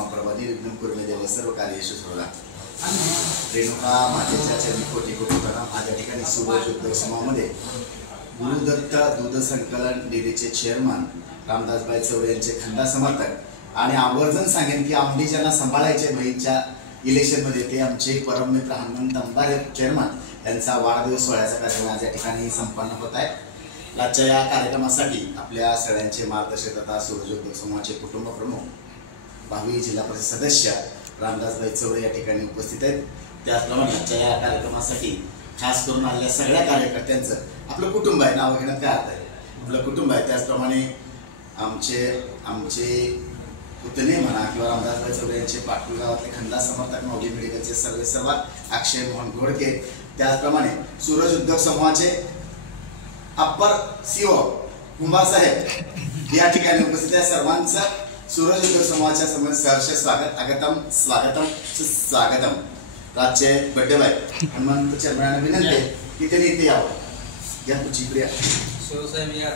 प्रभादी विघ्नं कुर्मे सर्व कार्येषु सर्वदा रेणुका मातेच्या चरणी कोटी कोटी प्रणाम। आज या ठिकाणी सुभाष उद्योग समूहामध्ये गुरुदत्त दूध संकलन डेअरीचे चेअरमन रामदासभाई चौरे यांचे खंदा समर्थक आणि आवर्जून सांगेन की आमडी ज्यांना सांभाळायचे बहीणच्या इलेक्शनमध्ये ते आमचे परममित्र हनुमंत अंबारे चेअरमन यांचा वाढदिवस सोहळ्याचा कार्यक्रम आज या ठिकाणी संपन्न होत आहे। आजच्या या कार्यक्रमासाठी आपल्या सगळ्यांचे मार्गदर्शक तथा सूरज उद्योग समूहाचे कुटुंब प्रमुख भावी जिल्हा परिषद सदस्य रामदासभाई चौरे या ठिकाणी उपस्थित आहेत। त्याचप्रमाणे आजच्या या कार्यक्रमासाठी खास करून आलेल्या सगळ्या कार्यकर्त्यांचं आपलं कुटुंब आहे, नाव घेण्यात काय अर्थ आहे, आपलं कुटुंब आहे। त्याचप्रमाणे आमचे पुतणे म्हणा किंवा रामदासभाई चौरे यांचे पाटूल गावातले खंदा समर्थक माऊली मेडिकलचे सर्वात अक्षय मोहन गोडके, त्याचप्रमाणे सूरज उद्योग समूहाचे अप्पर सीओ कुंभार साहेब या ठिकाणी उपस्थित आहे। सर्वांचं सूरज उद्योग समूहाच्या समोर सहर्ष स्वागत, आगतम स्वागतम सुस्वागतम। राजचे बड्डे बाय हनुमंत चेअरमॅन विनंती की त्यांनी इथे यावं। या तुझी प्रिया शिवसाहेब या